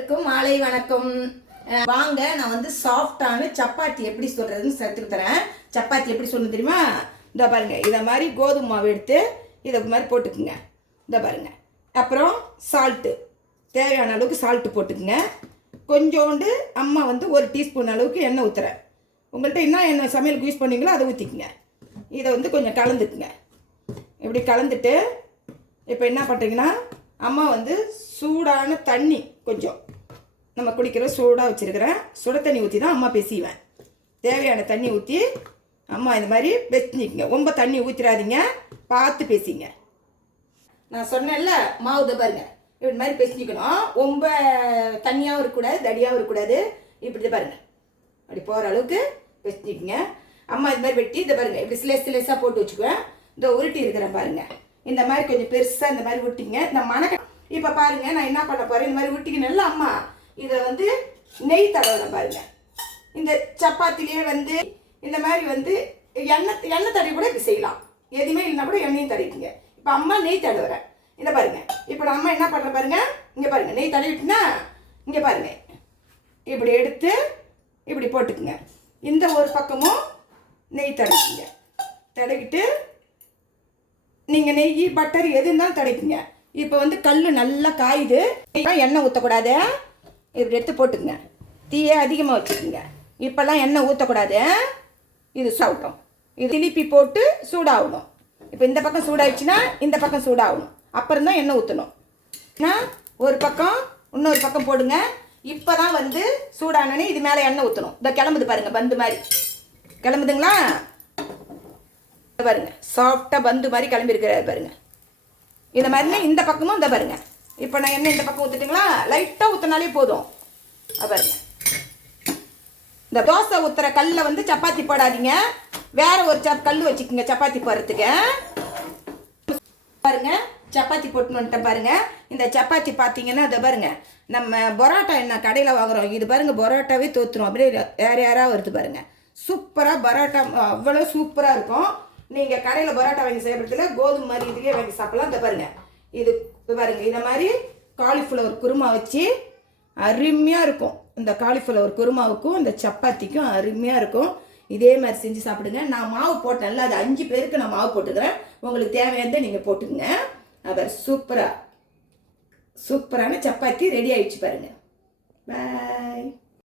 அனைவருக்கும் மாலை வணக்கம். வாங்க, நான் வந்து சாஃப்டான சப்பாத்தி எப்படி சொல்றதுன்னு கற்றுக்கு தரேன். சப்பாத்தி எப்படி சொல்லணும் தெரியுமா? இந்த பாருங்க, இதை மாதிரி கோதுமை மாவு எடுத்து இதை மாதிரி போட்டுக்குங்க. இந்த பாருங்க, அப்புறம் சால்ட்டு, தேவையான அளவுக்கு சால்ட்டு போட்டுக்குங்க. கொஞ்சோண்டு அம்மா வந்து 1 டீஸ்பூன் அளவுக்கு எண்ணெய் ஊற்றுறேன். உங்கள்கிட்ட என்ன எண்ணெய் சமையலுக்கு யூஸ் பண்ணீங்களோ அதை ஊற்றிக்குங்க. இதை வந்து கொஞ்சம் கலந்துக்குங்க. இப்படி கலந்துட்டு இப்போ என்ன பண்ணுறீங்கன்னா, அம்மா வந்து சூடான தண்ணி கொஞ்சம் நம்ம குடிக்கிற சூடாக வச்சுருக்கிறேன். சுட தண்ணி ஊற்றி தான் அம்மா பேசிவேன். தேவையான தண்ணி ஊற்றி அம்மா இந்த மாதிரி பெசிஞ்சிக்கங்க. ரொம்ப தண்ணி ஊற்றிடாதீங்க, பார்த்து பேசிங்க. நான் சொன்னேன்ல, மாவு பாருங்க, இப்படி மாதிரி பெசிஞ்சிக்கணும். ரொம்ப தண்ணியாகவும் இருக்கக்கூடாது, தடியாகவும் இருக்கக்கூடாது. இப்படி பாருங்க, அப்படி போகிற அளவுக்கு பெசிஞ்சிக்கங்க. அம்மா இது மாதிரி வெட்டி இதை பாருங்க, இப்படி சிலேஸாக போட்டு வச்சுக்குவேன். இந்த உருட்டி இருக்கிறேன் பாருங்க. இந்த மாதிரி கொஞ்சம் பெருசாக இந்த மாதிரி விட்டிங்க. இந்த மணக்க இப்போ பாருங்கள், நான் என்ன பண்ண போகிறேன், இந்த மாதிரி விட்டிக்கணும்ல அம்மா, இதை வந்து நெய் தடவுறேன் பாருங்கள். இந்த சப்பாத்திலேயே வந்து இந்த மாதிரி வந்து எண்ணெய் தடவி கூட இப்படி செய்யலாம். எதுவுமே இல்லைனா கூட எண்ணெயும் தடவிக்குங்க. இப்போ அம்மா நெய் தடவுறேன். இதை பாருங்கள், இப்போ நான் அம்மா என்ன பண்ணுறேன் பாருங்கள். இங்கே பாருங்கள், நெய் தடவிட்டுனா இங்கே பாருங்கள், இப்படி எடுத்து இப்படி போட்டுக்குங்க. இந்த ஒரு பக்கமும் நெய் தடவிக்குங்க. தடவிட்டு நீங்கள் நெய் பட்டர் எது இருந்தாலும் தடவிக்குங்க. இப்போ வந்து கல் நல்லா காயுது. எண்ணெய் ஊற்றக்கூடாது, இப்படி எடுத்து போட்டுக்குங்க. தீயை அதிகமாக வச்சுக்கோங்க. இப்போல்லாம் எண்ணெய் ஊற்றக்கூடாது. இது சாப்பிட்டோம், இது திருப்பி போட்டு சூடாகணும். இப்போ இந்த பக்கம் சூடாகிடுச்சுன்னா இந்த பக்கம் சூடாகணும், அப்புறம் தான் எண்ணெய் ஊற்றணும். ஒரு பக்கம் இன்னொரு பக்கம் போடுங்க. இப்போ தான் வந்து சூடானோடனே இது மேலே எண்ணெய் ஊற்றணும். இந்த கிளம்புது பாருங்கள், பந்து மாதிரி கிளம்புதுங்களா பாருங்க. சாஃப்டாக பந்து மாதிரி கிளம்பி இருக்கிறாரு பாருங்க. இந்த மாதிரி இந்த பக்கமும் இந்த பாருங்க. இப்போ நான் எண்ணெய் இந்த பக்கம் ஊற்றுட்டுங்களா, லைட்டாக ஊற்றினாலே போதும். பாருங்க, இந்த தோசை ஊற்றுற கல்லில் வந்து சப்பாத்தி போடாதீங்க, வேற ஒரு கல் வச்சுக்கோங்க சப்பாத்தி போடுறதுக்கு. பாருங்க, சப்பாத்தி போட்டுன்னு வந்துட்டேன் பாருங்க. இந்த சப்பாத்தி பார்த்தீங்கன்னா இதை பாருங்க, நம்ம பரோட்டா என்ன கடையில் வாங்குறோம், இது பாருங்க பரோட்டாவே தோற்றுரும். அப்படியே யாராக வருது பாருங்க. சூப்பராக பரோட்டா, அவ்வளோ சூப்பராக இருக்கும். நீங்கள் கடையில் பரோட்டா வாங்கி செய்யறதுல கோதுமை மாதிரி இதுலேயே வாங்கி சாப்பிடலாம். இந்த பாருங்கள், இது பாருங்கள், இதை மாதிரி காலிஃப்ளவர் குருமா வச்சு அருமையாக இருக்கும். இந்த காலிஃப்ளவர் குருமாவுக்கும் இந்த சப்பாத்திக்கும் அருமையாக இருக்கும். இதே மாதிரி செஞ்சு சாப்பிடுங்க. நான் மாவு போட்டேன்ல, அது 5 பேருக்கு நான் மாவு போட்டுக்கிறேன். உங்களுக்கு தேவையானதை நீங்கள் போட்டுக்குங்க. அப்புறம் சூப்பரான சப்பாத்தி ரெடி ஆகிடுச்சு பாருங்கள். பாய்.